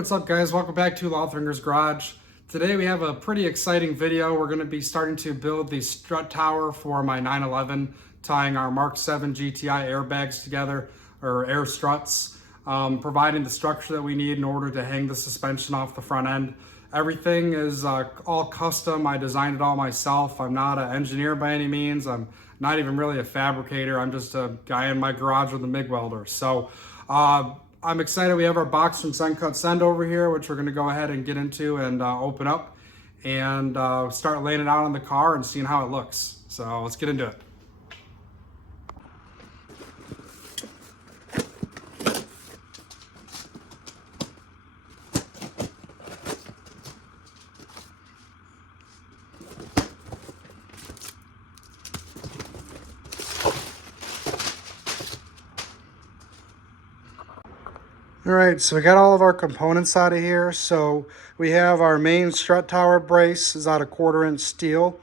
what's up guys? Welcome back to Lothringer's Garage. Today we have a pretty exciting video. We're going to be starting to build the strut tower for my 911, tying our Mark 7 GTI airbags together, or air struts, providing the structure that we need in order to hang the suspension off the front end. Everything is all custom. I designed it all myself. I'm not an engineer by any means. I'm not even really a fabricator. I'm just a guy in my garage with a MIG welder. So I'm excited. We have our box from Send Cut Send over here, which we're going to go ahead and get into and open up and start laying it out on the car and seeing how it looks. So let's get into it. All right, so we got all of our components out of here. So we have our main strut tower brace is out of 1/4-inch steel.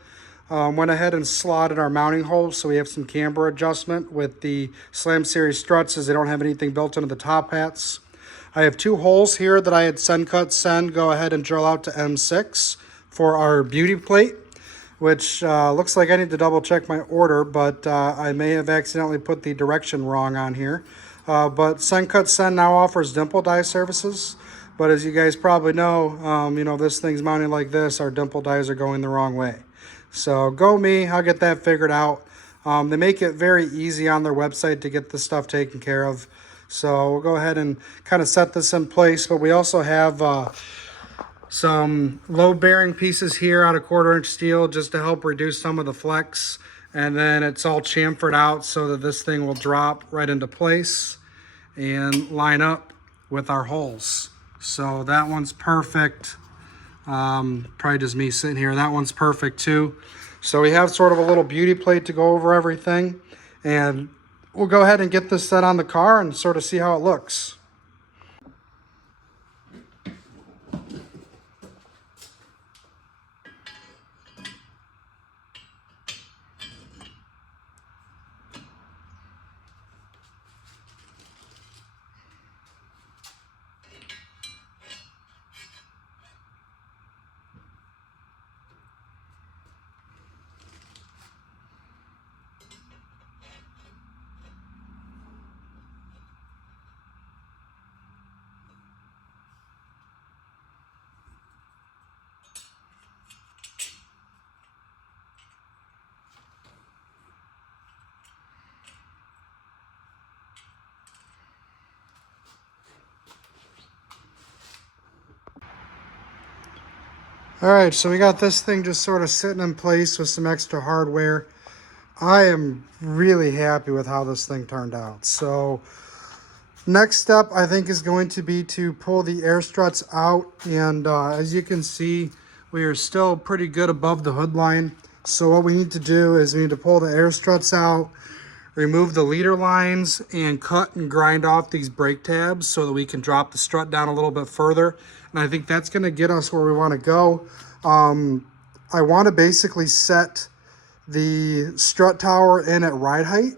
Went ahead and slotted our mounting holes so we have some camber adjustment with the Slam Series struts, as they don't have anything built into the top hats. I have 2 holes here that I had Send Cut Send go ahead and drill out to M6 for our beauty plate, which looks like I need to double check my order, but I may have accidentally put the direction wrong on here. But Send Cut Send now offers dimple die services. But as you guys probably know, this thing's mounted like this. Our dimple dies are going the wrong way. So go me, I'll get that figured out. They make it very easy on their website to get this stuff taken care of. So we'll go ahead and kind of set this in place. But we also have some load bearing pieces here out of 1/4-inch steel just to help reduce some of the flex. And then it's all chamfered out so that this thing will drop right into place and line up with our holes. So that one's perfect. Probably just me sitting here. That one's perfect too. So we have sort of a little beauty plate to go over everything. And we'll go ahead and get this set on the car and sort of see how it looks. All right, so we got this thing just sort of sitting in place with some extra hardware. I am really happy with how this thing turned out. So next step, I think, is going to be to pull the air struts out. And as you can see, we are still pretty good above the hood line. So what we need to do is we need to pull the air struts out, remove the leader lines, and cut and grind off these brake tabs so that we can drop the strut down a little bit further. And I think that's going to get us where we want to go. I want to basically set the strut tower in at ride height,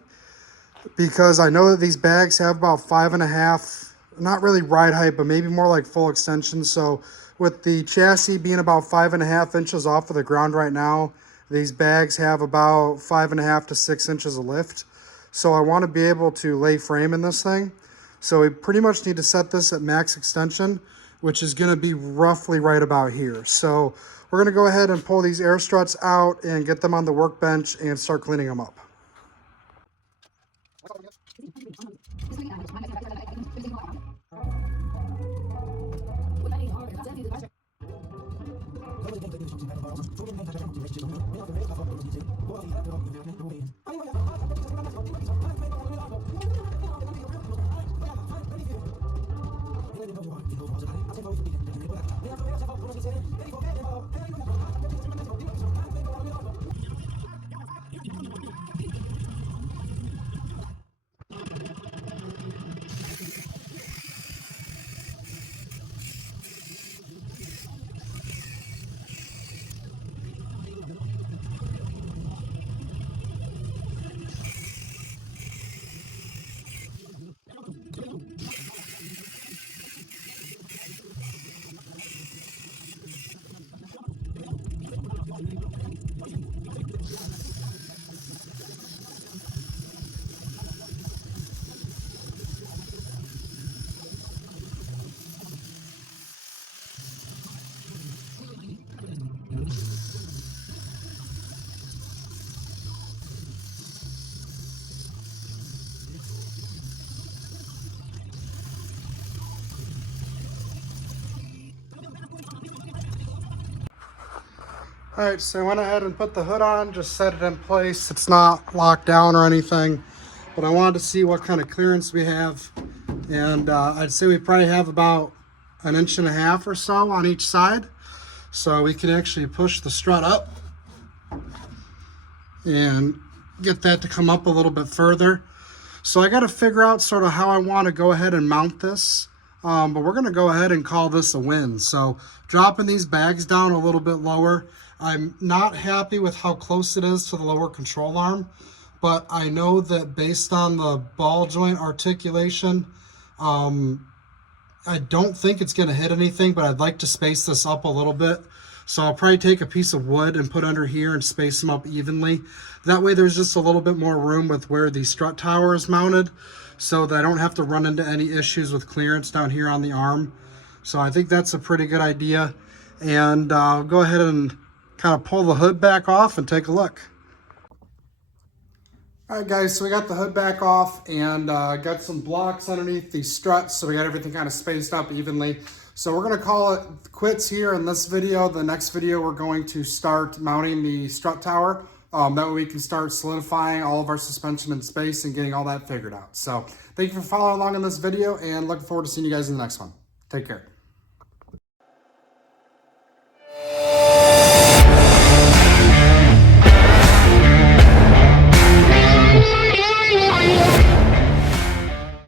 because I know that these bags have about 5.5, not really ride height, but maybe more like full extension. So with the chassis being about 5.5 inches off of the ground right now, these bags have about 5.5 to 6 inches of lift. So I want to be able to lay frame in this thing. So we pretty much need to set this at max extension, which is going to be roughly right about here. So we're going to go ahead and pull these air struts out and get them on the workbench and start cleaning them up. All right, so I went ahead and put the hood on, just set it in place. It's not locked down or anything, but I wanted to see what kind of clearance we have. And I'd say we probably have about 1.5 inches or so on each side. So we can actually push the strut up and get that to come up a little bit further. So I got to figure out sort of how I want to go ahead and mount this. But we're going to go ahead and call this a win. So dropping these bags down a little bit lower. I'm not happy with how close it is to the lower control arm, but I know that based on the ball joint articulation, I don't think it's going to hit anything, but I'd like to space this up a little bit. So I'll probably take a piece of wood and put under here and space them up evenly. That way there's just a little bit more room with where the strut tower is mounted, so that I don't have to run into any issues with clearance down here on the arm. So I think that's a pretty good idea. And I'll go ahead and kind of pull the hood back off and take a look. All right, guys, so we got the hood back off and got some blocks underneath the struts, so we got everything kind of spaced up evenly. So we're gonna call it quits here in this video. The next video, we're going to start mounting the strut tower. That way we can start solidifying all of our suspension in space and getting all that figured out. So thank you for following along in this video, and looking forward to seeing you guys in the next one. Take care.